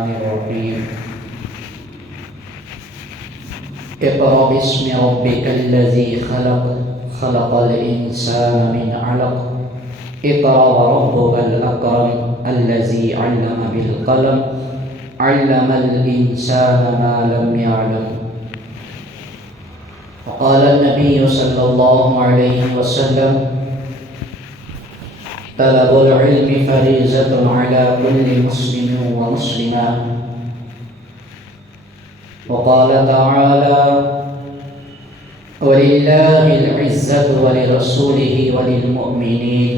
الرحمن الرحيم اقرأ باسم ربك الذي خلق الإنسان من علق اقرأ وربك الأكرم الذي علم بالقلم علم الإنسان ما لم يعلم. وقال النبي صلى الله عليه وسلم طلب العلم فريضة على كل مسلم ومسلمة. وقال تعالى ولله العزة ولرسوله وللمؤمنين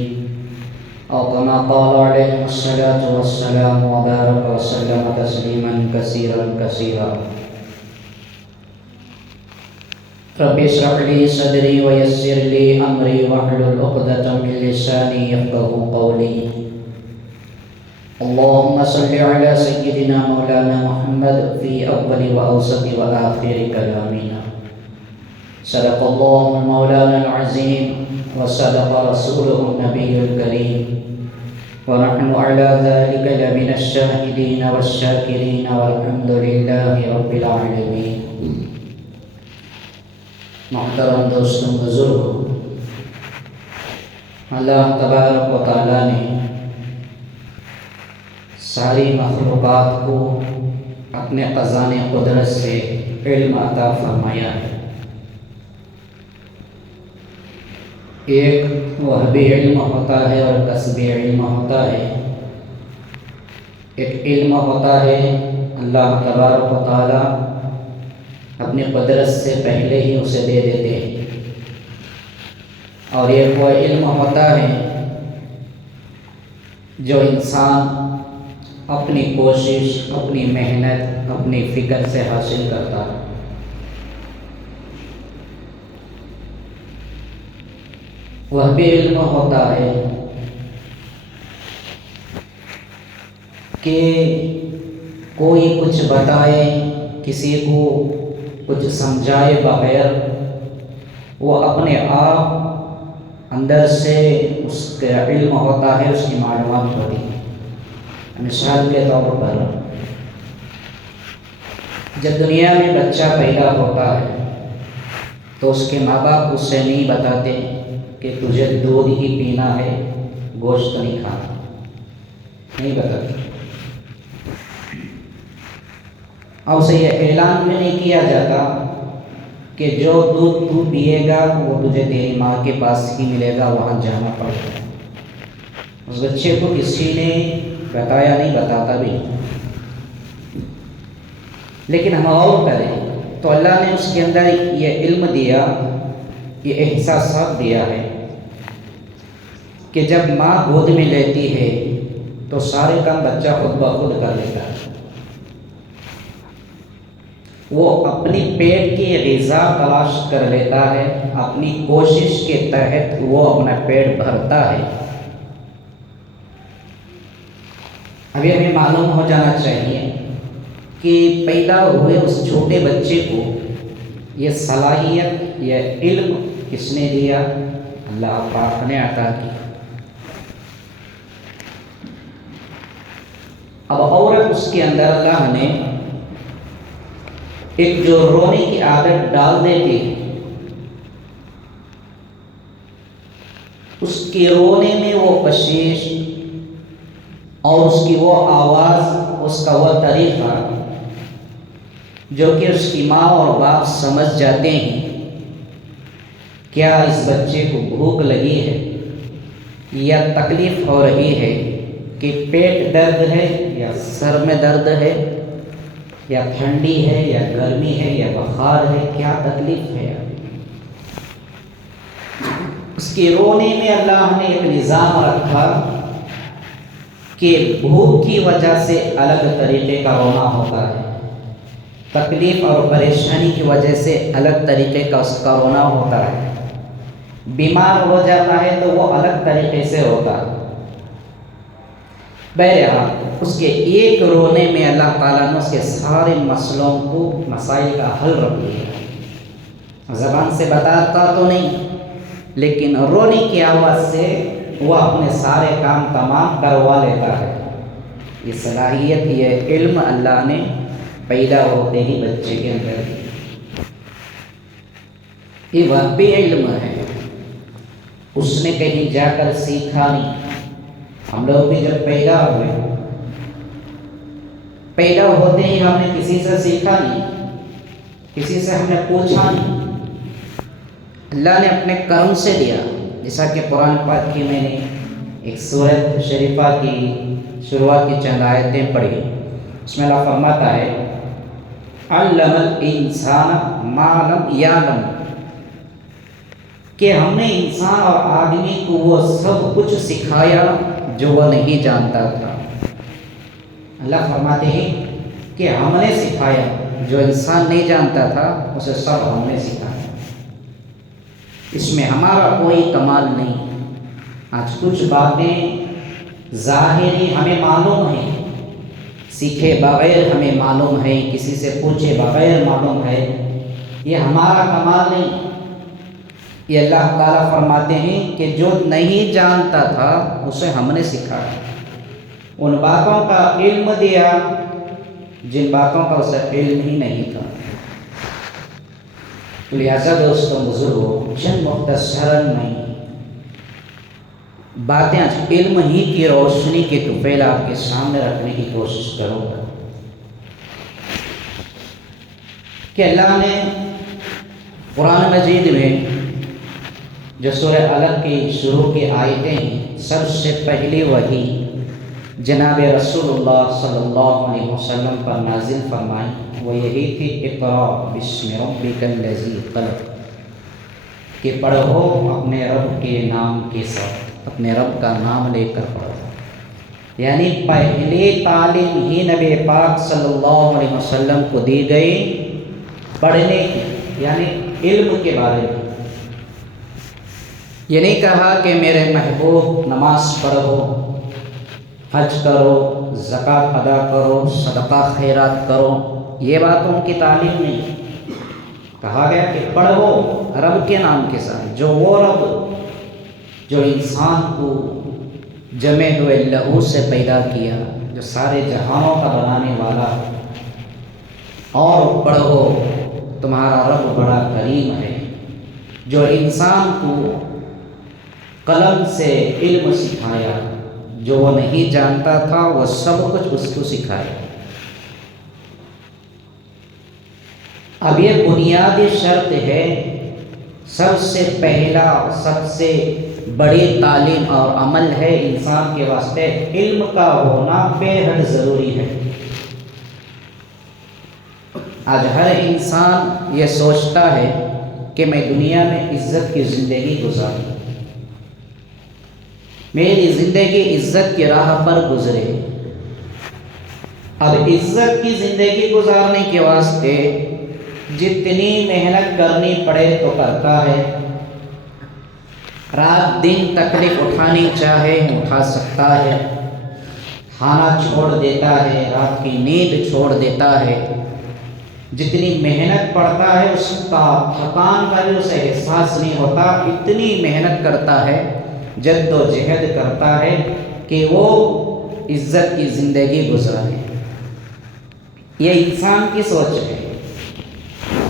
أو كما قال عليه الصلاة والسلام وبارك وسلم تسليما كثيرا كثيرا. رب اشرح لي صدري ويسر لي أمري واحلل عقدة من لساني يفقهوا قولي. اللهم صل على سيدنا مولانا محمد في أول وأوسط وآخر كلامنا. صدق الله مولانا العظيم وصدق رسوله النبي الكريم ونحن على ذلك لمن الشاهدين والشاكرين والحمد لله رب العالمين. محترم دوستوں بزرگوں، اللہ تبارک و تعالیٰ نے ساری مخلوقات کو اپنے خزانہ قدرت سے علم عطا فرمایا ہے. ایک وہبی علم ہوتا ہے اور کسبی علم ہوتا ہے. ایک علم ہوتا ہے اللہ تبارک و تعالیٰ اپنی قدرت سے پہلے ہی اسے دے دیتے ہیں، اور ایک وہ علم ہوتا ہے جو انسان اپنی کوشش، اپنی محنت، اپنی فکر سے حاصل کرتا ہے. وہ بھی علم ہوتا ہے کہ کوئی کچھ بتائے، کسی کو کچھ سمجھائے بغیر وہ اپنے آپ اندر سے اس کا علم ہوتا ہے، اس کی معلومات ہوتی ہے. مثال کے طور پر جب دنیا میں بچہ پیدا ہوتا ہے تو اس کے ماں باپ اس سے نہیں بتاتے کہ تجھے دودھ ہی پینا ہے، گوشت نہیں کھانا، نہیں بتاتے. اور اسے یہ اعلان بھی نہیں کیا جاتا کہ جو دودھ تو پیے گا وہ تجھے تیری ماں کے پاس ہی ملے گا، وہاں جانا پڑے گا. اس بچے کو کسی نے بتایا نہیں، بتاتا بھی نہیں. لیکن ہم اور کریں تو اللہ نے اس کے اندر یہ علم دیا، یہ احساسات دیا ہے کہ جب ماں گود میں لیتی ہے تو سارے کام بچہ خود بخود کر لیتا ہے. وہ اپنی پیٹ کی غذا تلاش کر لیتا ہے، اپنی کوشش کے تحت وہ اپنا پیٹ بھرتا ہے. ابھی ہمیں معلوم ہو جانا چاہیے کہ پیدا ہوئے اس چھوٹے بچے کو یہ صلاحیت، یہ علم کس نے دیا؟ اللہ پاک نے عطا کی. اب عورت اس کے اندر اللہ نے ایک جو رونے کی عادت ڈال دیتی ہے، اس کے رونے میں وہ کشش اور اس کی وہ آواز، اس کا وہ طریقہ جو کہ اس کی ماں اور باپ سمجھ جاتے ہیں کیا اس بچے کو بھوک لگی ہے یا تکلیف ہو رہی ہے، کہ پیٹ درد ہے یا سر میں درد ہے یا ٹھنڈی ہے یا گرمی ہے یا بخار ہے، کیا تکلیف ہے. اس کے رونے میں اللہ نے ایک نظام رکھا کہ بھوک کی وجہ سے الگ طریقے کا رونا ہوتا ہے، تکلیف اور پریشانی کی وجہ سے الگ طریقے کا اس کا رونا ہوتا ہے، بیمار ہو جاتا ہے تو وہ الگ طریقے سے ہوتا ہے. بہرحال اس کے ایک رونے میں اللہ تعالیٰ نے اس کے سارے مسائل کا حل رکھ دیا. زبان سے بتاتا تو نہیں، لیکن رونے کی آواز سے وہ اپنے سارے کام تمام کروا لیتا ہے. یہ صلاحیت، یہ علم اللہ نے پیدا ہوتے ہی بچے کے اندر دی۔ یہ وہبی علم ہے، اس نے کہیں جا کر سیکھا نہیں۔ ہم لوگ بھی جب پیدا ہوئے، پیدا ہوتے ہی ہم نے کسی سے سیکھا نہیں، کسی سے ہم نے پوچھا نہیں، اللہ نے اپنے کرم سے دیا۔ جیسا کہ قرآن پاک کی میں نے ایک سورۃ شریفہ کی شروعات کی چند آیتیں پڑھی، اس میں اللہ فرماتا ہے علم الانسان ما لم یعلم، کہ ہم نے انسان اور آدمی کو وہ سب کچھ سکھایا جو وہ نہیں جانتا تھا۔ اللہ فرماتے ہیں کہ ہم نے سکھایا، جو انسان نہیں جانتا تھا اسے سب ہم نے سکھایا، اس میں ہمارا کوئی کمال نہیں۔ آج کچھ باتیں ظاہری ہمیں معلوم ہیں، سیکھے بغیر ہمیں معلوم ہے، کسی سے پوچھے بغیر معلوم ہے، یہ ہمارا کمال نہیں۔ یہ اللہ تعالیٰ فرماتے ہیں کہ جو نہیں جانتا تھا اسے ہم نے سکھایا، ان باتوں کا علم دیا جن باتوں کا اسے علم ہی نہیں تھا۔ تو لہٰذا دوستوں بزرگوں، چند مختصراً میں باتیں آج علم ہی کی روشنی کے طفیل آپ کے سامنے رکھنے کی کوشش کروں گا کہ اللہ نے قرآن مجید میں جو سورہ علق کی شروع کی آیتیں ہیں، سب سے پہلی وحی جناب رسول اللہ صلی اللہ علیہ وسلم پر نازل فرمائی، وہ یہی تھی اقرأ بسم ربک الذی خلق، کہ پڑھو اپنے رب کے نام کے ساتھ، اپنے رب کا نام لے کر پڑھو۔ یعنی پہلی تعلیم ہی نبی پاک صلی اللہ علیہ وسلم کو دی گئی پڑھنے کی، یعنی علم کے بارے میں۔ یہ نہیں کہا کہ میرے محبوب نماز پڑھو، حج کرو، زکوٰۃ ادا کرو، صدقہ خیرات کرو، یہ بات ان کی تعلیم نہیں۔ کہا گیا کہ پڑھو رب کے نام کے ساتھ، جو وہ رب جو انسان کو جمع ہوئے لہو سے پیدا کیا، جو سارے جہانوں کا بنانے والا، اور پڑھو تمہارا رب بڑا کریم ہے، جو انسان کو قلم سے علم سکھایا، جو وہ نہیں جانتا تھا وہ سب کچھ اس کو سکھایا۔ اب یہ بنیادی شرط ہے، سب سے پہلا، سب سے بڑی تعلیم اور عمل ہے انسان کے واسطے علم کا ہونا بے حد ضروری ہے۔ آج ہر انسان یہ سوچتا ہے کہ میں دنیا میں عزت کی زندگی گزاروں، میری زندگی عزت کی راہ پر گزرے۔ اب عزت کی زندگی گزارنے کے واسطے جتنی محنت کرنی پڑے تو کرتا ہے، رات دن تکلیف اٹھانی چاہے اٹھا سکتا ہے، کھانا چھوڑ دیتا ہے، رات کی نیند چھوڑ دیتا ہے، جتنی محنت پڑتا ہے اس کا تھکان کا بھی اسے احساس نہیں ہوتا، اتنی محنت کرتا ہے، جد و جہد کرتا ہے کہ وہ عزت کی زندگی گزارے۔ یہ انسان کی سوچ ہے،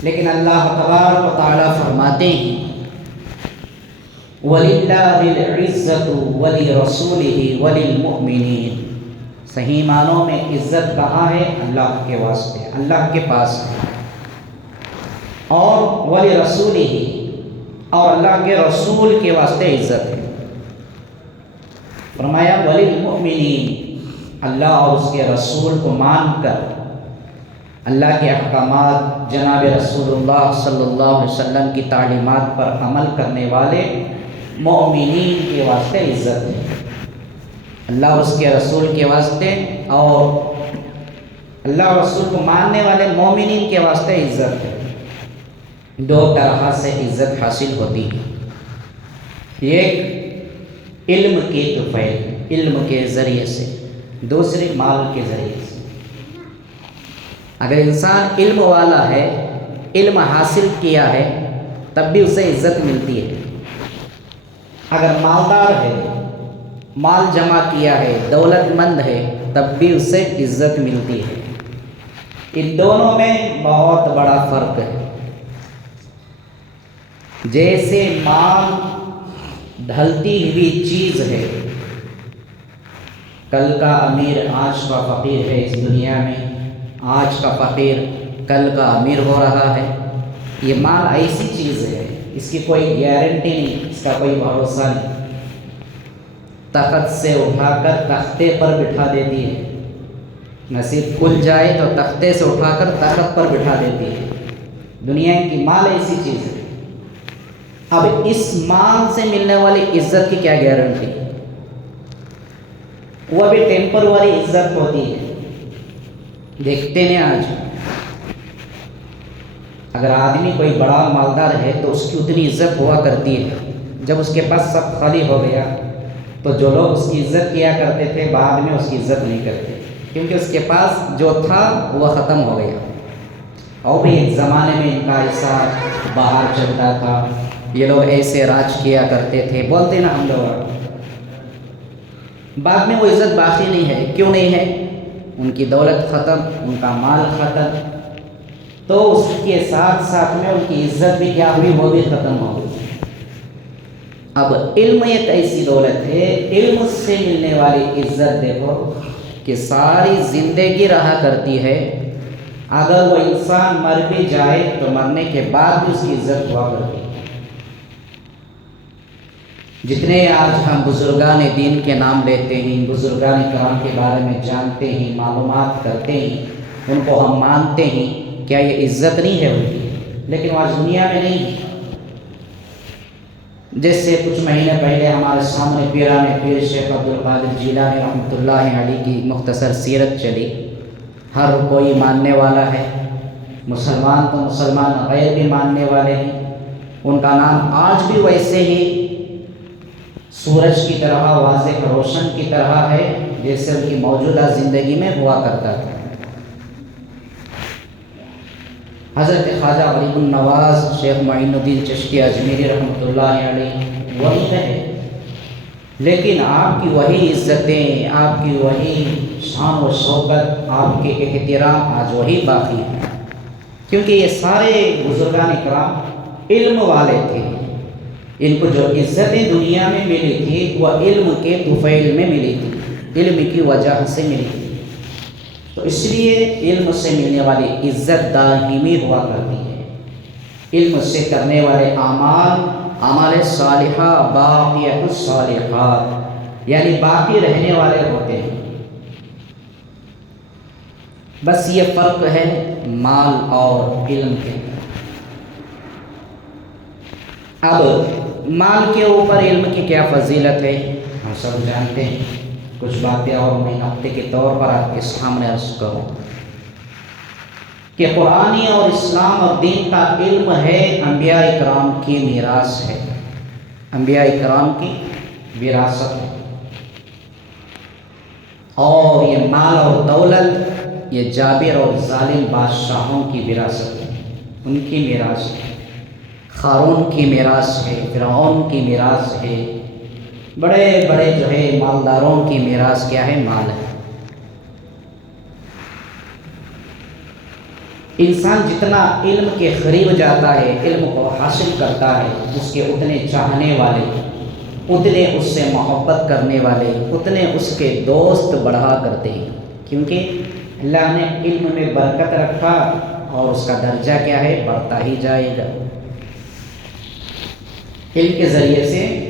لیکن اللہ تبارک و تعالیٰ فرماتے ہیں وَلِلَّهِ الْعِزَّةُ وَلِرَسُولِهِ وَلِلْمُؤْمِنِينَ، صحیح معنوں میں عزت کہاں ہے؟ اللہ کے واسطے، اللہ کے پاس ہے، اور وَلِرَسُولِهِ، اور اللہ کے رسول کے واسطے عزت ہے۔ فرمایا وَلِلْمُؤْمِنِينَ، اللہ اور اس کے رسول کو مان کر، اللہ کے احکامات، جناب رسول اللہ صلی اللہ علیہ وسلم کی تعلیمات پر عمل کرنے والے مومنین کے واسطے عزت ہے۔ اللہ اس کے رسول کے واسطے اور اللہ اور رسول کو ماننے والے مومنین کے واسطے عزت ہے۔ دو طرح سے عزت حاصل ہوتی ہے، ایک علم کے طفیل، علم کے ذریعے سے، دوسری مال کے ذریعے سے۔ اگر انسان علم والا ہے، علم حاصل کیا ہے، تب بھی اسے عزت ملتی ہے۔ اگر مالدار ہے، مال جمع کیا ہے، دولت مند ہے، تب بھی اسے عزت ملتی ہے۔ ان دونوں میں بہت بڑا فرق ہے۔ جیسے مال ڈھلتی ہوئی چیز ہے، کل کا امیر آج کا فقیر ہے اس دنیا میں، آج کا فقیر کل کا امیر ہو رہا ہے۔ یہ مال ایسی چیز ہے، اس کی کوئی گارنٹی نہیں، اس کا کوئی بھروسہ نہیں۔ تخت سے اٹھا کر تختے پر بٹھا دیتی ہے، نصیب کھل جائے تو تختے سے اٹھا کر تخت پر بٹھا دیتی ہے۔ دنیا کی مال ایسی چیز ہے۔ اب اس مال سے ملنے والی عزت کی کیا گارنٹی؟ وہ بھی ٹیمپروری عزت ہوتی ہے۔ دیکھتے ہیں آج اگر آدمی کوئی بڑا مالدار ہے تو اس کی اتنی عزت ہوا کرتی ہے، جب اس کے پاس سب خالی ہو گیا تو جو لوگ اس کی عزت کیا کرتے تھے بعد میں اس کی عزت نہیں کرتے، کیونکہ اس کے پاس جو تھا وہ ختم ہو گیا۔ اور بھی ایک زمانے میں ان کا ایسا باہر چلتا تھا، یہ لوگ ایسے راج کیا کرتے تھے، بولتے نا ہم لوگ، بعد میں وہ عزت باقی نہیں ہے۔ کیوں نہیں ہے؟ ان کی دولت ختم، ان کا مال ختم، تو اس کے ساتھ ساتھ میں ان کی عزت بھی کیا ہوئی؟ وہ بھی ختم ہو گئی۔ اب علم ایک ایسی دولت ہے، علم سے ملنے والی عزت دیکھو کہ ساری زندگی رہا کرتی ہے۔ اگر وہ انسان مر بھی جائے تو مرنے کے بعد بھی اس کی عزت ہوا کرتی ہے۔ جتنے آج ہم بزرگان دین کے نام لیتے ہیں، بزرگان کرام کے بارے میں جانتے ہیں، معلومات کرتے ہیں، ان کو ہم مانتے ہیں، کیا یہ عزت نہیں ہے ان کی؟ لیکن آج دنیا میں نہیں ہے۔ جیسے کچھ مہینے پہلے ہمارے سامنے پیران پیر شیخ عبدالقادر جیلانی رحمۃ اللہ علیہ کی مختصر سیرت چلی۔ ہر کوئی ماننے والا ہے، مسلمان تو مسلمان، غیر بھی ماننے والے ہیں۔ ان کا نام آج بھی ویسے ہی سورج کی طرح واضح روشن کی طرح ہے جیسے ان کی موجودہ زندگی میں ہوا کرتا تھا۔ حضرت خواجہ غریب النواز شیخ معین الدین چشتی اجمیری رحمۃ اللہ علیہ وہی ہے، لیکن آپ کی وہی عزتیں، آپ کی وہی شان و شوکت، آپ کے احترام آج وہی باقی ہیں، کیونکہ یہ سارے بزرگان کرام علم والے تھے۔ ان کو جو عزتیں دنیا میں ملی تھی وہ علم کے طفیل میں ملی تھی، علم کی وجہ سے ملی تھی۔ تو اس لیے علم سے ملنے والی عزت دائمی ہوا کرتی ہے۔ علم سے کرنے والے اعمال صالحہ باقیۃ الصالحات، یعنی باقی رہنے والے ہوتے ہیں۔ بس یہ فرق ہے مال اور علم کے۔ اب مال کے اوپر علم کی کیا فضیلت ہے ہم سب جانتے ہیں۔ کچھ باتیں اور میں نقطے کے طور پر آپ کے سامنے عرض کروں کہ قرآنی اور اسلام اور دین کا علم ہے، انبیاء اکرام کی میراث ہے، انبیاء اکرام کی وراثت ہے۔ اور یہ مال اور دولت یہ جابر اور ظالم بادشاہوں کی وراثت ہے، ان کی میراث ہے۔ قارون کی میراث ہے، فرعون کی میراث ہے، بڑے بڑے جو ہے مالداروں کی میراث کیا ہے؟ مال ہے۔ انسان جتنا علم کے قریب جاتا ہے، علم کو حاصل کرتا ہے، اس کے اتنے چاہنے والے، اتنے اس سے محبت کرنے والے، اتنے اس کے دوست بڑھا کرتے ہیں، کیونکہ اللہ نے علم میں برکت رکھا اور اس کا درجہ کیا ہے؟ بڑھتا ہی جائے گا۔ علم کے ذریعے سے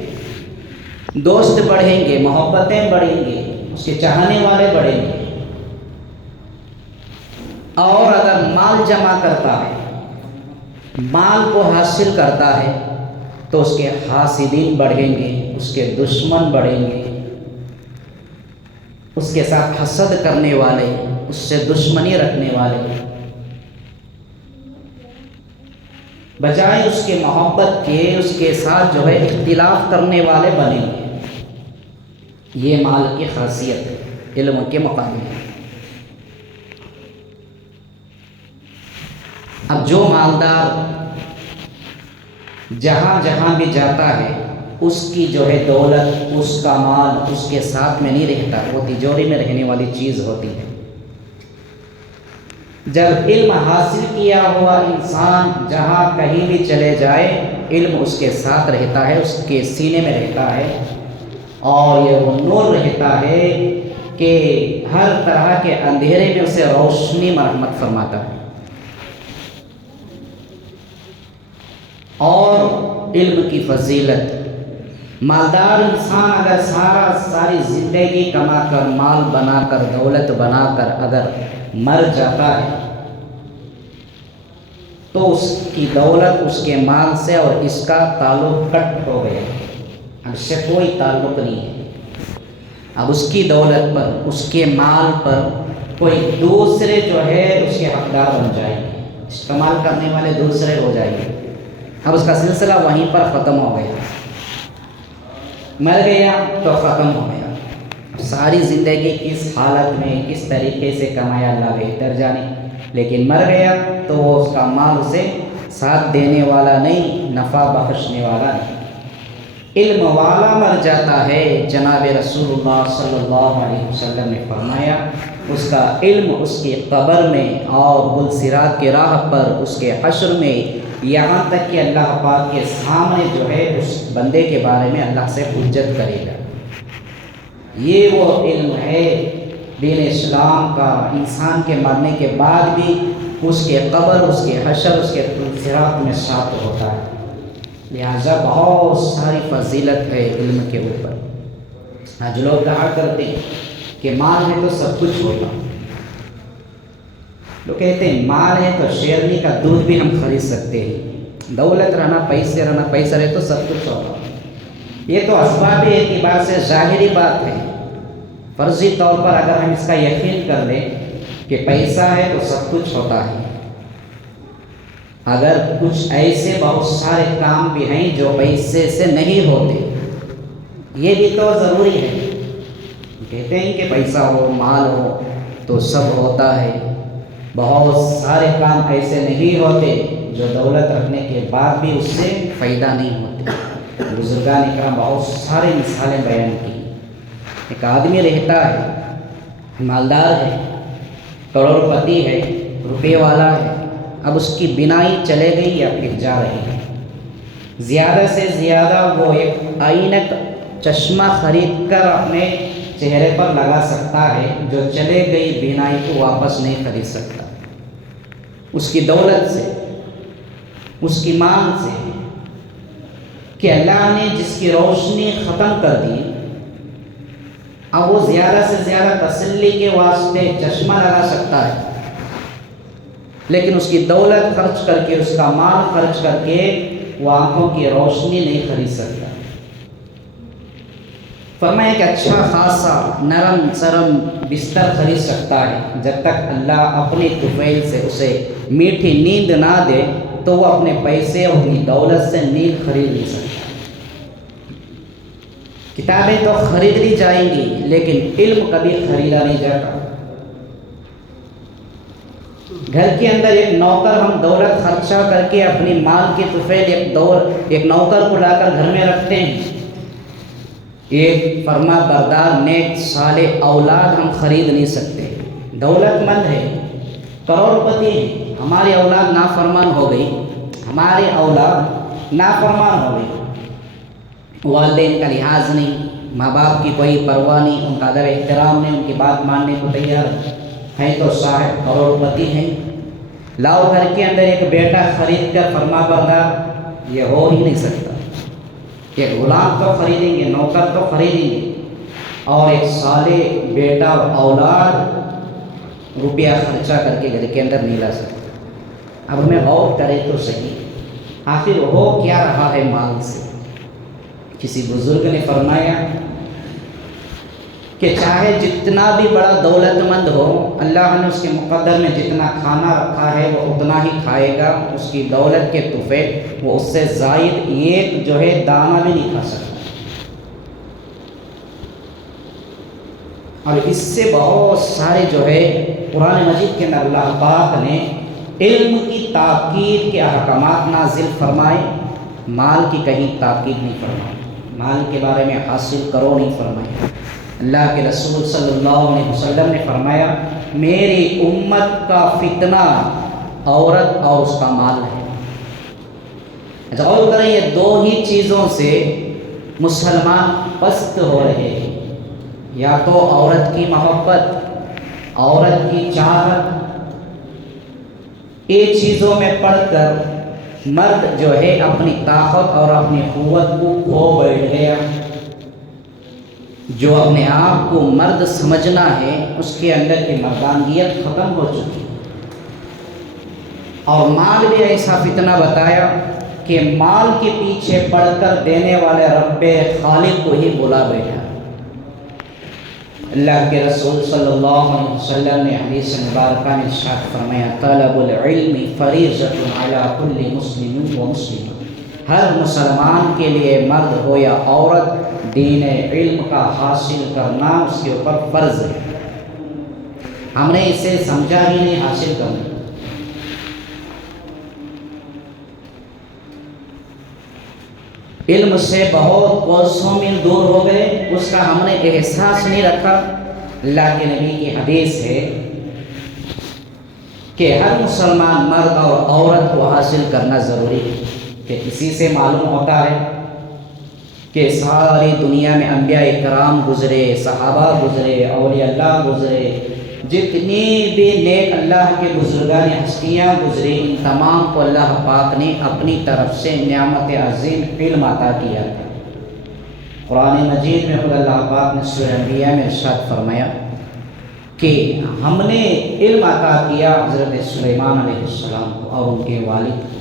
دوست بڑھیں گے، محبتیں بڑھیں گے، اس کے چاہنے والے بڑھیں گے۔ اور اگر مال جمع کرتا ہے، مال کو حاصل کرتا ہے، تو اس کے حاسدین بڑھیں گے، اس کے دشمن بڑھیں گے، اس کے ساتھ حسد کرنے والے، اس سے دشمنی رکھنے والے، بجائے اس کے محبت کے اس کے ساتھ جو ہے اختلاف کرنے والے بنیں گے۔ یہ مال کی خاصیت ہے علم کے مقابلے۔ اب جو مالدار جہاں جہاں بھی جاتا ہے اس کی جو ہے دولت، اس کا مال اس کے ساتھ میں نہیں رہتا، وہ تجوری میں رہنے والی چیز ہوتی ہے۔ جب علم حاصل کیا ہوا انسان جہاں کہیں بھی چلے جائے، علم اس کے ساتھ رہتا ہے، اس کے سینے میں رہتا ہے، اور یہ وہ نور رہتا ہے کہ ہر طرح کے اندھیرے میں اسے روشنی مرحمت فرماتا ہے۔ اور علم کی فضیلت، مالدار انسان اگر ساری زندگی کما کر، مال بنا کر، دولت بنا کر اگر مر جاتا ہے تو اس کی دولت اس کے مال سے اور اس کا تعلق کٹ ہو گیا، اب سے کوئی تعلق نہیں ہے۔ اب اس کی دولت پر، اس کے مال پر کوئی دوسرے جو ہے اس کے حقدار بن جائیں گے، استعمال کرنے والے دوسرے ہو جائیں گے۔ اب اس کا سلسلہ وہیں پر ختم ہو گیا، مر گیا تو ختم ہو گیا۔ ساری زندگی کس حالت میں، کس طریقے سے کمایا اللہ بہتر جانے، لیکن مر گیا تو وہ اس کا مال اسے ساتھ دینے والا نہیں، نفع بخشنے والا نہیں۔ علم والا مر جاتا ہے، جناب رسول اللہ صلی اللہ علیہ وسلم نے فرمایا اس کا علم اس کی قبر میں اور پلصراط کی راہ پر، اس کے حشر میں، یہاں تک کہ اللہ پاک کے سامنے جو ہے اس بندے کے بارے میں اللہ سے حجت کرے گا۔ یہ وہ علم ہے دین اسلام کا، انسان کے مرنے کے بعد بھی اس کے قبر، اس کے حشر، اس کے پلصراط میں ساتھ ہوتا ہے۔ لہذا بہت ساری فضیلت ہے علم کے اوپر۔ آج لوگ کہا کرتے ہیں کہ مال ہے تو سب کچھ ہوگا، لوگ کہتے ہیں مال ہے تو شیرنی کا دودھ بھی ہم خرید سکتے ہیں، دولت رہنا، پیسے رہنا، پیسہ رہے تو سب کچھ ہوگا۔ یہ تو اسبابی اعتبار سے ظاہری بات ہے، فرضی طور پر اگر ہم اس کا یقین کر لیں کہ پیسہ ہے تو سب کچھ ہوتا ہے، اگر کچھ ایسے بہت سارے کام بھی ہیں جو پیسے سے نہیں ہوتے، یہ بھی تو ضروری ہے۔ کہتے ہیں کہ پیسہ ہو، مال ہو تو سب ہوتا ہے، بہت سارے کام ایسے نہیں ہوتے جو دولت رکھنے کے بعد بھی اس سے فائدہ نہیں ہوتے۔ بزرگان اکرام بہت سارے مثالیں بیان کی۔ ایک آدمی رہتا ہے، مالدار ہے، کروڑ پتی ہے، روپے والا ہے، اب اس کی بینائی چلے گئی یا پھر جا رہی ہے، زیادہ سے زیادہ وہ ایک عینک چشمہ خرید کر اپنے چہرے پر لگا سکتا ہے، جو چلے گئی بینائی کو واپس نہیں خرید سکتا۔ اس کی دولت سے، اس کی مال سے، کہ اللہ نے جس کی روشنی ختم کر دی، اب وہ زیادہ سے زیادہ تسلی کے واسطے چشمہ لگا سکتا ہے، لیکن اس کی دولت خرچ کر کے، اس کا مال خرچ کر کے وہ آنکھوں کی روشنی نہیں خرید سکتا۔ فرمایا کہ اچھا خاصا نرم سرم بستر خرید سکتا ہے، جب تک اللہ اپنی طفیل سے اسے میٹھی نیند نہ دے تو وہ اپنے پیسے اور اپنی دولت سے نیند خرید نہیں سکتا۔ کتابیں تو خرید لی جائیں گی لیکن علم کبھی خریدا نہیں جاتا۔ گھر کے اندر ایک نوکر ہم دولت خرچہ کر کے اپنی مال کی طفیل ایک نوکر کو لا کر گھر میں رکھتے ہیں، ایک فرما بردار نیک صالح اولاد ہم خرید نہیں سکتے۔ دولت مند ہے، کروڑ پتی ہے، ہماری اولاد نافرمان ہو گئی، ہماری اولاد نافرمان ہو گئی، والدین کا لحاظ نہیں، ماں باپ کی کوئی پرواہ نہیں، ان کا ادب احترام نہیں، ان کی بات ماننے کو تیار ہے تو صاحب کروڑ پتی ہیں، لاؤ گھر کے اندر ایک بیٹا خرید کر فرما بردار، یہ ہو ہی نہیں سکتا۔ ایک غلام تو خریدیں گے، نوکر تو خریدیں گے، اور ایک صالح بیٹا اور اولاد روپیہ خرچہ کر کے گھر کے اندر نہیں لا سکتا۔ اب ہمیں غور کرے تو صحیح، آخر ہو کیا رہا ہے مال سے؟ کسی بزرگ نے فرمایا کہ چاہے جتنا بھی بڑا دولت مند ہو، اللہ نے اس کے مقدر میں جتنا کھانا رکھا ہے وہ اتنا ہی کھائے گا، اس کی دولت کے طفیل وہ اس سے زائد ایک جو ہے دانہ بھی نہیں کھا سکتا۔ اور اس سے بہت سارے جو ہے قرآن مجید کے اندر اللہ پاک نے علم کی تاکید کے احکامات نازل فرمائے، مال کی کہیں تاکید نہیں فرمائی۔ مال کے بارے میں حاصل کرو نہیں فرمایا۔ اللہ کے رسول صلی اللہ علیہ وسلم نے فرمایا میری امت کا فتنہ عورت اور اس کا مال ہے۔ اچھا غور کریں، یہ دو ہی چیزوں سے مسلمان پست ہو رہے ہیں، یا تو عورت کی محبت، عورت کی چاہت، یہ چیزوں میں پڑھ کر مرد جو ہے اپنی طاقت اور اپنی قوت کو کھو بیٹھ گیا۔ جو اپنے آپ کو مرد سمجھنا ہے اس کے اندر کی مردانگیت ختم ہو چکی، اور مال بھی ایسا فتنہ بتایا کہ مال کے پیچھے پڑھ کر دینے والے رب خالق کو ہی بلا بیٹھا۔ اللہ کے رسول صلی اللہ علیہ وسلم نے حدیث مبارکہ میں ارشاد فرمایا طلب العلم فریضۃ علی کل مسلم و مسلمہ، ہر مسلمان کے لیے مرد ہو یا عورت دین علم کا حاصل کرنا اس کے اوپر فرض ہے۔ ہم نے اسے سمجھا ہی نہیں حاصل کرنا۔ علم سے بہت کوسوں میل دور ہو گئے، اس کا ہم نے احساس نہیں رکھا۔ اللہ کے نبی کی حدیث ہے کہ ہر مسلمان مرد اور عورت کو حاصل کرنا ضروری ہے، کہ اسی سے معلوم ہوتا ہے کہ ساری دنیا میں انبیاء کرام گزرے، صحابہ گزرے، اولیاء اللہ گزرے، جتنی بھی نیک اللہ کے بزرگان ہستیاں گزری، ان تمام کو اللہ پاک نے اپنی طرف سے نعمت عظیم علم عطا کیا تھا۔ قرآن مجید میں خود اللہ پاک نے سورہ انبیاء میں ارشاد فرمایا کہ ہم نے علم عطا کیا حضرت سلیمان علیہ السلام کو اور ان کے والد کو۔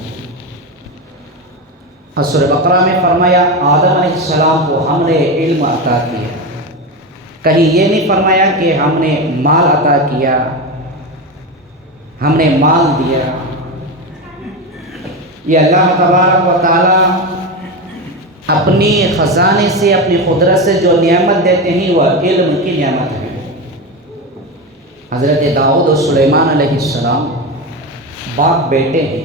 اور سورہ بقرہ میں فرمایا آدم علیہ السلام کو ہم نے علم عطا کیا۔ کہیں یہ نہیں فرمایا کہ ہم نے مال عطا کیا، ہم نے مال دیا۔ یہ اللہ تبارک و تعالی اپنی خزانے سے، اپنی قدرت سے جو نعمت دیتے ہیں وہ علم کی نعمت ہے۔ حضرت داؤد و سلیمان علیہ السلام باپ بیٹے ہیں۔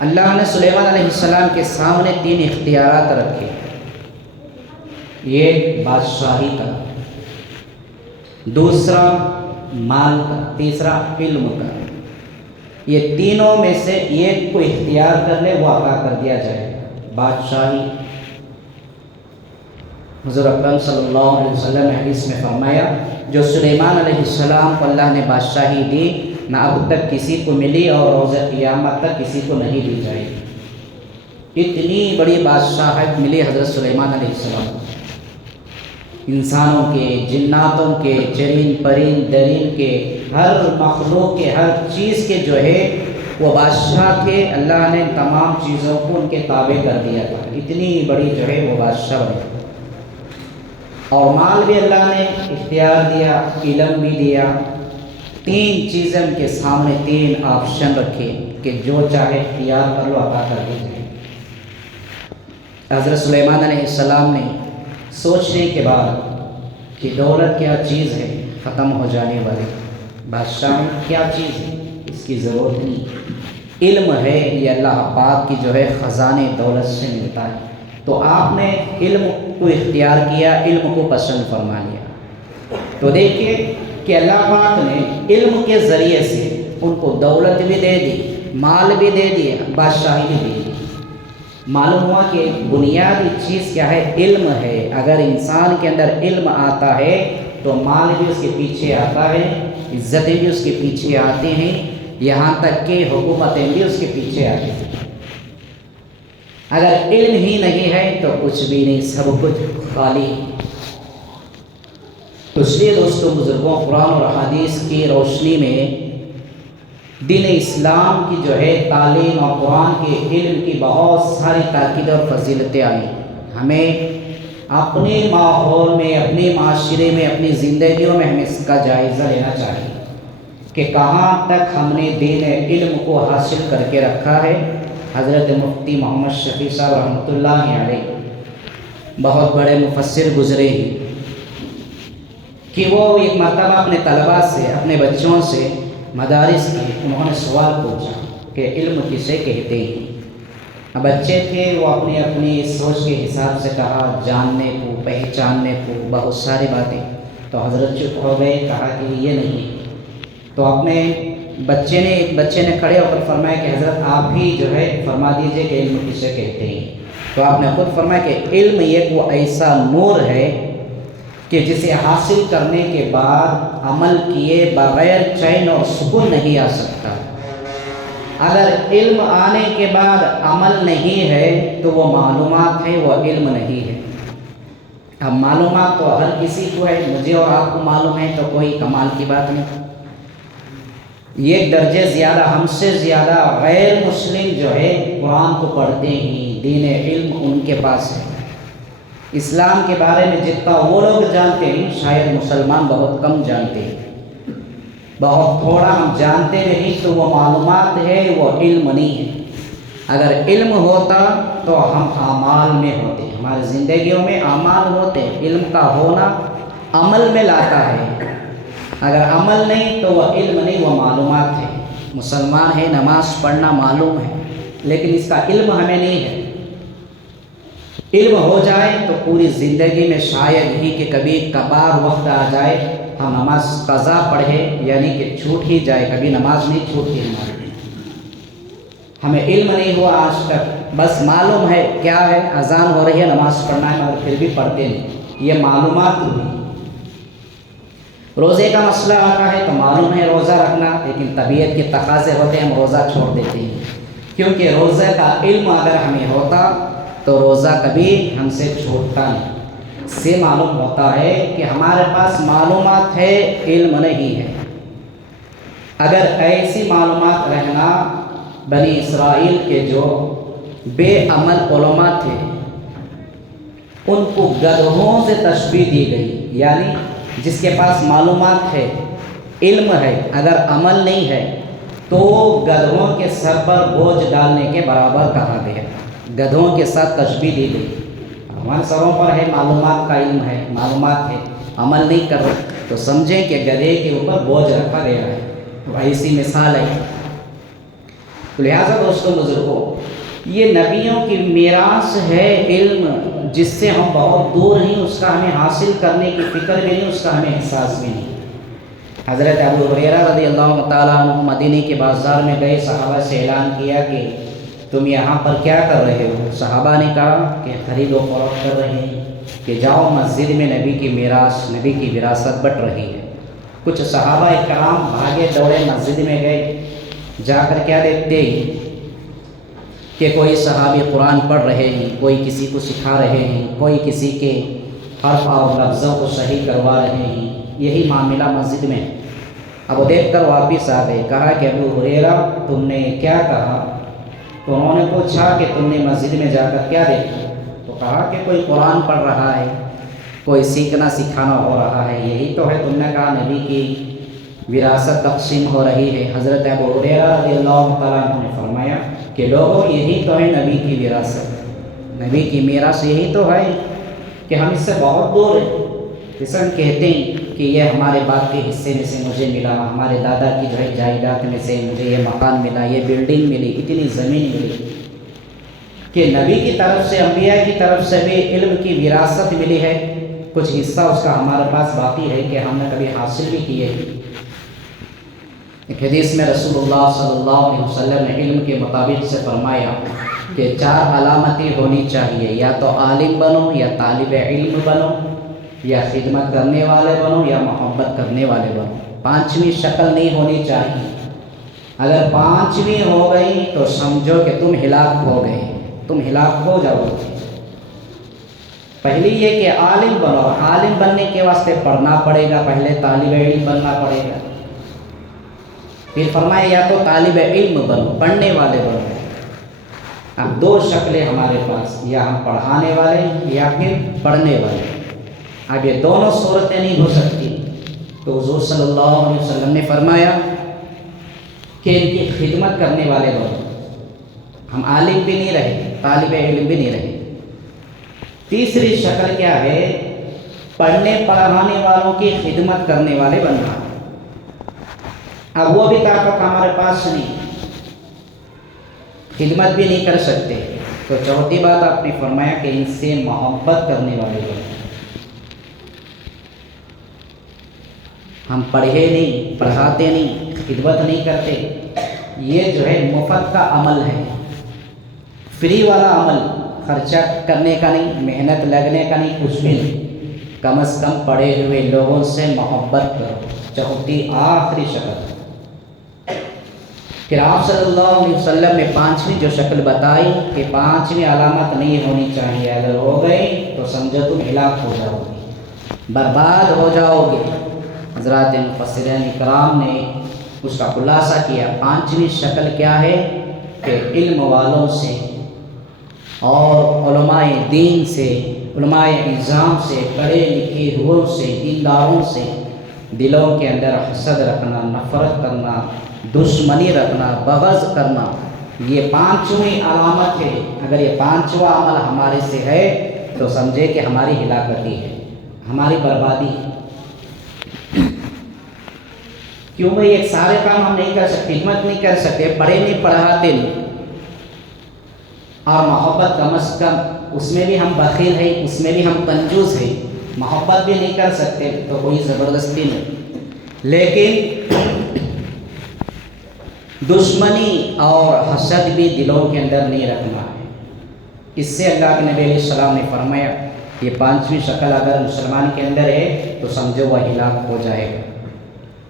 اللہ نے سلیمان علیہ السلام کے سامنے 3 اختیارات رکھے، ایک بادشاہی کا، دوسرا مال کا، تیسرا علم کا۔ یہ تینوں میں سے ایک کو اختیار کر لے وہ عطا کر دیا جائے۔ بادشاہی، حضور اکرم صلی اللہ علیہ وسلم نے حدیث میں فرمایا جو سلیمان علیہ السلام کو اللہ نے بادشاہی دی نہ اب تک کسی کو ملی اور روز قیامت تک کسی کو نہیں دی جائے گی۔ اتنی بڑی بادشاہت ملی حضرت سلیمان علیہ السلام کو، انسانوں کے، جناتوں کے، چرین پرین درین کے، ہر مخلوق کے، ہر چیز کے جو ہے وہ بادشاہ تھے۔ اللہ نے تمام چیزوں کو ان کے تابع کر دیا تھا، اتنی بڑی جو ہے وہ بادشاہ بنے۔ اور مال بھی اللہ نے اختیار دیا، علم بھی دیا۔ 3 چیزیں ان کے سامنے، 3 آپشن رکھے کہ جو چاہے اختیار کر لو، عطا کر دی جائے۔ حضرت سلیمان علیہ السلام نے سوچنے کے بعد کہ دولت کیا چیز ہے، ختم ہو جانے والی، بادشاہ کیا چیز ہے، اس کی ضرورت نہیں، علم ہے، یہ اللہ پاک کی جو ہے خزانے دولت سے ملتا ہے۔ تو آپ نے علم کو اختیار کیا، علم کو پسند فرما لیا۔ تو دیکھیے کہ اللہ پاک نے علم کے ذریعے سے ان کو دولت بھی دے دی، مال بھی دے دیا، بادشاہی بھی دے دی۔ معلوم ہوا کہ بنیادی چیز کیا ہے، علم ہے۔ اگر انسان کے اندر علم آتا ہے تو مال بھی اس کے پیچھے آتا ہے، عزتیں بھی اس کے پیچھے آتی ہیں، یہاں تک کہ حکومتیں بھی اس کے پیچھے آتی ہیں۔ اگر علم ہی نہیں ہے تو کچھ بھی نہیں، سب کچھ خالی۔ تو اس لیے دوستوں بزرگوں، قرآن اور حدیث کی روشنی میں دین اسلام کی جو ہے تعلیم اور قرآن کے علم کی بہت ساری تاکید اور فضیلتیں آئیں۔ ہمیں اپنے ماحول میں، اپنے معاشرے میں، اپنی زندگیوں میں ہمیں اس کا جائزہ لینا چاہیے کہ کہاں تک ہم نے دین علم کو حاصل کر کے رکھا ہے۔ حضرت مفتی محمد شفیع صاحب رحمۃ اللہ علیہ بہت بڑے مفسر گزرے ہیں کہ وہ ایک مرتبہ اپنے طلباء سے، اپنے بچوں سے مدارس کی انہوں نے سوال پوچھا کہ علم کسے کہتے ہیں؟ اب بچے تھے، وہ اپنی اپنی سوچ کے حساب سے کہا، جاننے کو پہچاننے کو بہت ساری باتیں، تو حضرت چپ ہو گئے، کہا کہ یہ نہیں ہے۔ تو اپنے ایک بچے نے کھڑے ہو کر فرمایا کہ حضرت آپ ہی جو ہے فرما دیجئے کہ علم کسے کہتے ہیں۔ تو آپ نے خود فرمایا کہ علم ایک وہ ایسا نور ہے کہ جسے حاصل کرنے کے بعد عمل کیے بغیر چین اور سکون نہیں آ سکتا۔ اگر علم آنے کے بعد عمل نہیں ہے تو وہ معلومات ہے، وہ علم نہیں ہے۔ اب معلومات تو ہر کسی کو ہے، مجھے اور آپ کو معلوم ہے، تو کوئی کمال کی بات نہیں۔ یہ درجے زیادہ، ہم سے زیادہ غیر مسلم جو ہے قرآن کو پڑھتے ہیں، دین علم ان کے پاس ہے۔ اسلام کے بارے میں جتنا وہ لوگ جانتے ہیں شاید مسلمان بہت کم جانتے ہیں، بہت تھوڑا ہم جانتے نہیں، تو وہ معلومات ہے، وہ علم نہیں ہے۔ اگر علم ہوتا تو ہم اعمال میں ہوتے، ہماری زندگیوں میں اعمال ہوتے۔ علم کا ہونا عمل میں لاتا ہے، اگر عمل نہیں تو وہ علم نہیں، وہ معلومات ہے۔ مسلمان ہے، نماز پڑھنا معلوم ہے، لیکن اس کا علم ہمیں نہیں ہے۔ علم ہو جائے تو پوری زندگی میں شاید ہی کہ کبھی کبھار وقت آ جائے ہم نماز قضا پڑھے، یعنی کہ چھوٹ ہی جائے، کبھی نماز نہیں چھوٹی ہماری۔ ہمیں علم نہیں ہوا آج تک، بس معلوم ہے کیا ہے، اذان ہو رہی ہے نماز پڑھنا ہے، مگر پھر بھی پڑھتے نہیں، یہ معلومات ہوئی۔ روزے کا مسئلہ آتا ہے تو معلوم ہے روزہ رکھنا، لیکن طبیعت کے تقاضے ہوتے ہیں، ہم روزہ چھوڑ دیتے ہیں، کیونکہ روزے کا علم اگر ہمیں ہوتا تو روزہ کبھی ہم سے چھوٹتا نہیں۔ اس سے معلوم ہوتا ہے کہ ہمارے پاس معلومات ہے، علم نہیں ہے۔ اگر ایسی معلومات رہنا، بنی اسرائیل کے جو بے عمل علماء تھے ان کو گدھوں سے تشبیہ دی گئی، یعنی جس کے پاس معلومات ہے، علم ہے، اگر عمل نہیں ہے تو گدھوں کے سر پر بوجھ ڈالنے کے برابر کہا گیا، گدھوں کے ساتھ تشبیہ دی گئی۔ ہمارے سروں پر ہے، معلومات کا علم ہے، معلومات ہے، عمل نہیں کر رہے تو سمجھیں کہ گدھے کے اوپر بوجھ رکھا گیا ہے، تو ایسی مثال ہے۔ تو لہٰذا دوستوں بزرگوں، یہ نبیوں کی میراث ہے علم، جس سے ہم بہت دور ہیں، اس کا ہمیں حاصل کرنے کی فکر بھی نہیں، اس کا ہمیں احساس بھی نہیں۔ حضرت ابو ہریرہ رضی اللہ تعالیٰ عنہ مدینے کے بازار میں گئے، صحابہ سے اعلان کیا کہ تم یہاں پر کیا کر رہے ہو؟ صحابہ نے کہا کہ خرید و فروخت کر رہے ہیں، کہ جاؤ مسجد میں نبی کی میراث، نبی کی وراثت بٹ رہی ہے۔ کچھ صحابہ کرام بھاگے دوڑے مسجد میں گئے، جا کر کیا دیکھتے ہیں کہ کوئی صحابی قرآن پڑھ رہے ہیں، کوئی کسی کو سکھا رہے ہیں، کوئی کسی کے حرف اور لفظوں کو صحیح کروا رہے ہیں، یہی معاملہ مسجد میں۔ اب وہ دیکھ کر واپس آ گئے، کہا کہ ابو ہریرہ تم نے کیا کہا؟ تو انہوں نے پوچھا کہ تم نے مسجد میں جا کر کیا دیکھا؟ تو کہا کہ کوئی قرآن پڑھ رہا ہے، کوئی سیکھنا سکھانا ہو رہا ہے، یہی تو ہے۔ تم نے کہا نبی کی وراثت تقسیم ہو رہی ہے۔ حضرت ابو ہریرہ رضی اللہ تعالیٰ عنہ نے فرمایا کہ لوگوں یہی تو ہے نبی کی وراثت، نبی کی میراث یہی تو ہے کہ ہم اس سے بہت دور ہیں۔ جیسے ہم کہتے ہیں کہ یہ ہمارے باپ کے حصے میں سے مجھے ملا، ہمارے دادا کی جو ہے جائیداد میں سے مجھے یہ مکان ملا، یہ بلڈنگ ملی، اتنی زمین ملی، کہ نبی کی طرف سے، انبیاء کی طرف سے بھی علم کی وراثت ملی ہے، کچھ حصہ اس کا ہمارے پاس باقی ہے کہ ہم نے کبھی حاصل بھی کیے۔ ایک حدیث میں رسول اللہ صلی اللہ علیہ وسلم نے علم کے مطابق سے فرمایا کہ 4 علامتیں ہونی چاہیے، یا تو عالم بنو، یا طالب علم بنو، یا خدمت کرنے والے بنو، یا محبت کرنے والے بنو۔ 5ویں شکل نہیں ہونی چاہیے۔ اگر 5ویں ہو گئی تو سمجھو کہ تم ہلاک ہو گئے، تم ہلاک ہو جاؤ گے۔ پہلی یہ کہ عالم بنو، عالم بننے کے واسطے پڑھنا پڑے گا، پہلے طالب علم بننا پڑے گا۔ پھر فرمایا یا تو طالب علم بنو، پڑھنے والے بنو۔ اب 2 شکلیں ہمارے پاس، یا ہم پڑھانے والے یا پھر پڑھنے والے۔ اب یہ دونوں صورتیں نہیں ہو سکتی، تو حضور صلی اللہ علیہ وسلم نے فرمایا کہ ان کی خدمت کرنے والے بنو۔ ہم عالم بھی نہیں رہے، طالب علم بھی نہیں رہے۔ تیسری شکل کیا ہے؟ پڑھنے پڑھانے والوں کی خدمت کرنے والے بننا۔ اب وہ بھی طاقت ہمارے پاس نہیں، خدمت بھی نہیں کر سکتے، تو چوتھی بات آپ نے فرمایا کہ ان سے محبت کرنے والے لوگ. ہم پڑھے نہیں، پڑھاتے نہیں، خدمت نہیں کرتے، یہ جو ہے مفت کا عمل ہے، فری والا عمل، خرچہ کرنے کا نہیں، محنت لگنے کا نہیں، کچھ بھی نہیں. کم از کم پڑھے ہوئے لوگوں سے محبت کرو. چوتھی آخری شکل. پھر آپ صلی اللہ علیہ وسلم نے پانچویں جو شکل بتائی کہ پانچویں علامت نہیں ہونی چاہیے، اگر ہو گئی تو سمجھو تم ہلاک ہو جاؤ گے، برباد ہو جاؤ گے. حضرات مفسرین اکرام نے اس کا خلاصہ کیا. پانچویں شکل کیا ہے کہ علم والوں سے اور علماء دین سے، علماء نظام سے، پڑھے لکھے ہوئوں سے، دینداروں سے دلوں کے اندر حسد رکھنا، نفرت کرنا، دشمنی رکھنا، بغض کرنا، یہ پانچویں علامت ہے. اگر یہ پانچواں عمل ہمارے سے ہے تو سمجھے کہ ہماری ہلاکتی ہے، ہماری بربادی ہے. کیوں بھائی ایک سارے کام ہم نہیں کر سکتے، خدمت نہیں کر سکتے، پڑھے نہیں، پڑھاتے نہیں، اور محبت کم از کم اس میں بھی ہم بخیل ہیں، اس میں بھی ہم کنجوس ہیں، محبت بھی نہیں کر سکتے تو کوئی زبردستی نہیں. لیکن دشمنی اور حسد بھی دلوں کے اندر نہیں رکھنا ہے. اس سے اللہ کے نبی علیہ السلام نے فرمایا یہ پانچویں شکل اگر مسلمان کے اندر ہے تو سمجھو وہ ہلاک ہو جائے گا.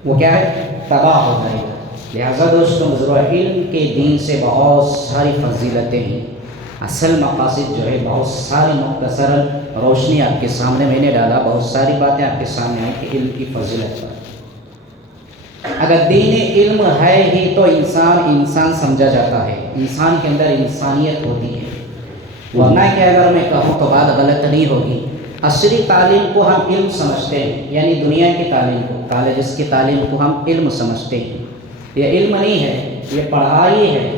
وہ کیا ہے؟ تباہ ہو جائے گا. لہٰذا دوستوں، علم کے دین سے بہت ساری فضیلتیں ہیں. اصل مقاصد جو ہے بہت ساری، مختصر روشنی آپ کے سامنے میں نے ڈالا، بہت ساری باتیں آپ کے سامنے آئیں کہ علم کی فضیلت پر. اگر دین علم ہے ہی تو انسان سمجھا جاتا ہے، انسان کے اندر انسانیت ہوتی ہے. ورنہ کہ اگر میں کہوں تو بات غلط نہیں ہوگی. عصری تعلیم کو ہم علم سمجھتے ہیں، یعنی دنیا کی تعلیم کو، کالجز کی تعلیم کو ہم علم سمجھتے ہیں. یہ علم نہیں ہے، یہ پڑھائی ہے،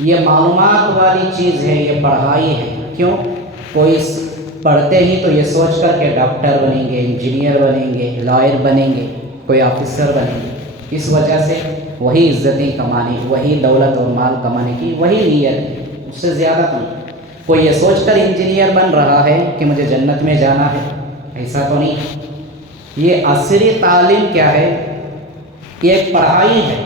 یہ معلومات والی چیز ہے، یہ پڑھائی ہے. کیوں؟ کوئی پڑھتے ہی تو یہ سوچ کر کہ ڈاکٹر بنیں گے، انجینئر بنیں گے، لائر بنیں گے، کوئی آفیسر بنیں گے. اس وجہ سے وہی عزتیں کمانے، وہی دولت اور مال کمانے کی وہی نیت ہے، اس سے زیادہ نہیں. کوئی یہ سوچ کر انجینئر بن رہا ہے کہ مجھے جنت میں جانا ہے، ایسا تو نہیں. یہ عصری تعلیم کیا ہے؟ یہ ایک پڑھائی ہے.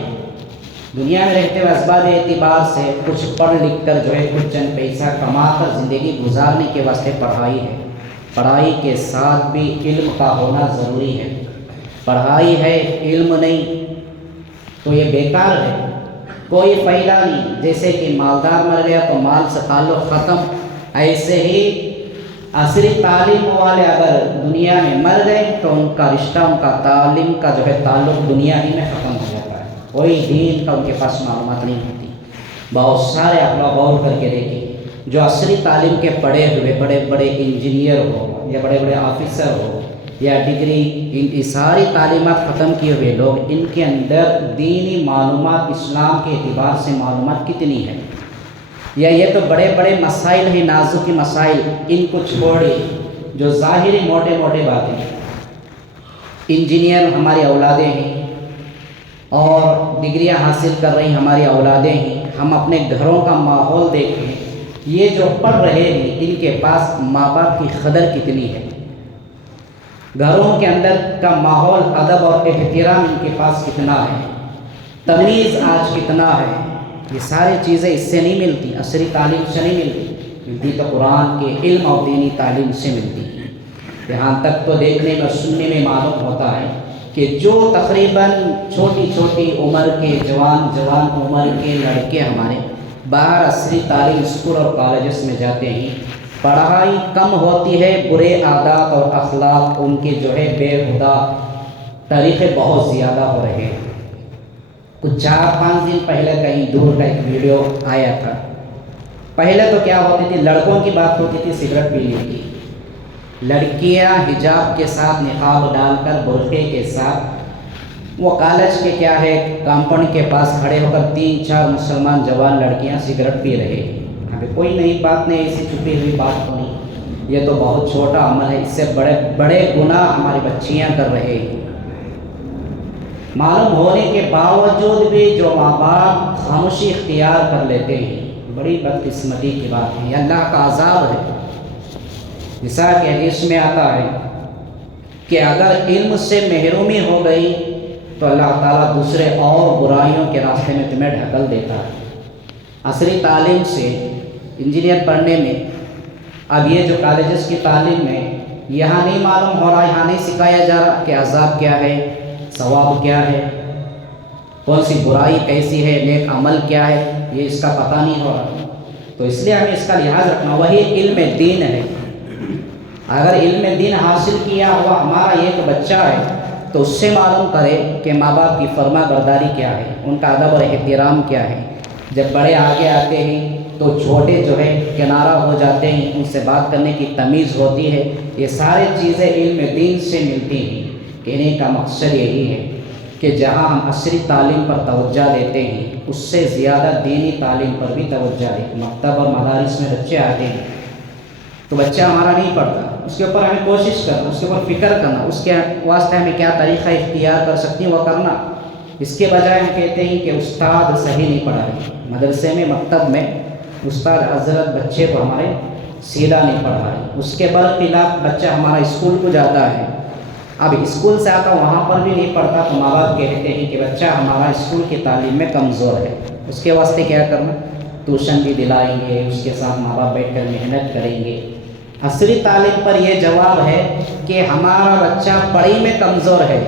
دنیا میں رہتے ہوئے اسباب اعتبار سے کچھ پڑھ لکھ کر جو ہے کچھ چند پیسہ کما کر زندگی گزارنے کے واسطے پڑھائی ہے. پڑھائی کے ساتھ بھی علم کا ہونا ضروری ہے. پڑھائی ہے، علم نہیں تو یہ بیکار ہے، کوئی فائدہ نہیں. جیسے کہ مالدار مر گیا تو مال سے تعلق ختم، ایسے ہی عصری تعلیم والے اگر دنیا میں مر گئے تو ان کا رشتہ، ان کا تعلیم کا جو ہے تعلق دنیا ہی میں ختم ہو جاتا ہے. کوئی دین کا ان کے پاس معلومات نہیں ہوتی. بہت سارے آپ لوگ غور کر کے دیکھیں، جو عصری تعلیم کے پڑھے ہوئے بڑے بڑے انجینئر ہو یا بڑے بڑے آفیسر ہو یا ڈگری، ان ساری تعلیمات ختم کیے ہوئے لوگ، ان کے اندر دینی معلومات، اسلام کے اعتبار سے معلومات کتنی ہے؟ یا یہ تو بڑے بڑے مسائل ہیں، نازک مسائل، ان کو چھوڑی جو ظاہری موٹے موٹے باتیں. انجینئر ہماری اولادیں ہیں اور ڈگریاں حاصل کر رہی ہماری اولادیں ہیں. ہم اپنے گھروں کا ماحول دیکھیں، یہ جو پڑھ رہے ہیں ان کے پاس ماں باپ کی قدر کتنی ہے، گھروں کے اندر کا ماحول، ادب اور احترام ان کے پاس کتنا ہے، تمیز آج کتنا ہے. یہ ساری چیزیں اس سے نہیں ملتی، عصری تعلیم سے نہیں ملتی تو قرآن کے علم اور دینی تعلیم سے ملتی ہے. یہاں تک تو دیکھنے میں سننے میں معلوم ہوتا ہے کہ جو تقریباً چھوٹی چھوٹی عمر کے جوان عمر کے لڑکے ہمارے باہر عصری تعلیم اسکول اور کالجز میں جاتے ہیں، پڑھائی کم ہوتی ہے، برے عادات اور اخلاق ان کے جو ہے بے ہدا طریقے بہت زیادہ ہو رہے ہیں. کچھ 4-5 دن پہلے کہیں دور کا ایک ویڈیو آیا تھا. پہلے تو کیا ہوتی تھی، لڑکوں کی بات ہوتی تھی سگریٹ پینے کی، لڑکیاں حجاب کے ساتھ نقاب ڈال کر برقعے کے ساتھ وہ کالج کے کیا ہے کمپاؤنڈ کے پاس کھڑے ہو کر 3-4 مسلمان جوان لڑکیاں سگریٹ پی رہے ہیں. ابھی کوئی نئی بات نہیں، ایسی چھپی ہوئی بات تو نہیں، یہ تو بہت چھوٹا عمل ہے. اس سے بڑے بڑے گناہ ہماری بچیاں کر رہے ہیں. معلوم ہونے کے باوجود بھی جو ماں باپ خاموشی اختیار کر لیتے ہیں، بڑی بدقسمتی کی بات ہے، یہ اللہ کا عذاب ہے۔ جیسا کہ حدیث میں آتا ہے کہ اگر علم سے محرومی ہو گئی تو اللہ تعالیٰ دوسرے اور برائیوں کے راستے میں تمہیں ڈھکل دیتا ہے۔ عصری تعلیم سے انجینئر پڑھنے میں، اب یہ جو کالجز کی تعلیم میں یہاں نہیں معلوم ہو رہا، یہاں نہیں سکھایا جا رہا کہ عذاب کیا ہے، ثواب کیا ہے، کون سی برائی کیسی ہے، نیک عمل کیا ہے، یہ اس کا پتہ نہیں ہو رہا۔ تو اس لیے ہمیں اس کا لحاظ رکھنا، وہی علم دین ہے۔ اگر علم دین حاصل کیا ہوا ہمارا ایک بچہ ہے تو اس سے معلوم کرے کہ ماں باپ کی فرما برداری کیا ہے، ان کا ادب اور احترام کیا ہے۔ جب بڑے آگے آتے ہیں تو چھوٹے جو ہے کنارہ ہو جاتے ہیں، ان سے بات کرنے کی تمیز ہوتی ہے۔ یہ ساری چیزیں علم دین سے ملتی ہیں۔ کہنے کا مقصد یہی ہے کہ جہاں ہم عصری تعلیم پر توجہ دیتے ہیں اس سے زیادہ دینی تعلیم پر بھی توجہ دیں۔ مکتب اور مدارس میں بچے آتے ہیں تو بچہ ہمارا نہیں پڑھتا، اس کے اوپر ہمیں کوشش کرنا، اس کے اوپر فکر کرنا، اس کے واسطے ہمیں کیا طریقہ اختیار کر سکتے ہیں وہ کرنا۔ اس کے بجائے ہم کہتے ہیں کہ استاد صحیح نہیں پڑھا رہے، مدرسے میں مکتب میں استاد حضرت بچے کو ہمارے سیدھا نہیں پڑھا رہے۔ اس کے برخلاف بچہ ہمارا اسکول کو جاتا ہے، اب اسکول سے آتا وہاں پر بھی نہیں پڑھتا تو ماں باپ کہتے ہیں کہ بچہ ہمارا اسکول کی تعلیم میں کمزور ہے، اس کے واسطے کیا کرنا، ٹیوشن بھی دلائیں گے، اس کے ساتھ ماں باپ بیٹھ کر محنت کریں گے۔ عصری تعلیم پر یہ جواب ہے کہ ہمارا بچہ پڑھائی میں کمزور ہے،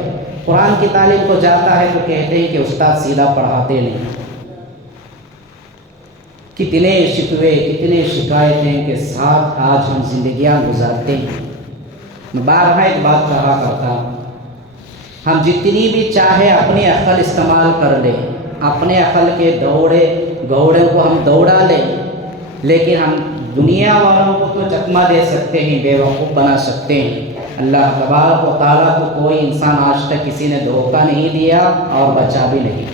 قرآن کی تعلیم کو جاتا ہے تو کہتے ہیں کہ استاد سیدھا پڑھاتے نہیں۔ کتنے شکوے، کتنے شکایتیں کے ساتھ آج ہم زندگیاں گزارتے ہیں۔ میں بارہا ایک بات کہا کرتا ہوں، ہم جتنی بھی چاہے اپنی عقل استعمال کر لیں، اپنے عقل کے گھوڑے کو ہم دوڑا لیں، لیکن ہم دنیا والوں کو تو چکمہ دے سکتے ہیں، بے وقوف بنا سکتے ہیں۔ اللہ تبارک و تعالیٰ کو کوئی انسان آج تک کسی نے دھوکہ نہیں دیا اور بچا بھی نہیں،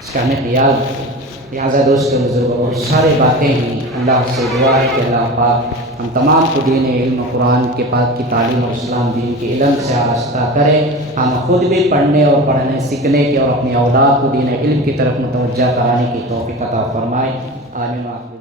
اس کا ہمیں خیال رکھیں۔ لہٰذا دوستوں بزرگوں، بہت سارے باتیں ہیں، اللہ سے دعا ہے کہ اللہ پاک ہم تمام کو دین علم و قرآن کے پاک کی تعلیم اور اسلام دین کے علم سے آراستہ کریں، ہم خود بھی پڑھنے اور پڑھنے سیکھنے کے اور اپنی اولاد کو دین علم کی طرف متوجہ کرانے کی توفیق عطا فرمائے۔ آمین۔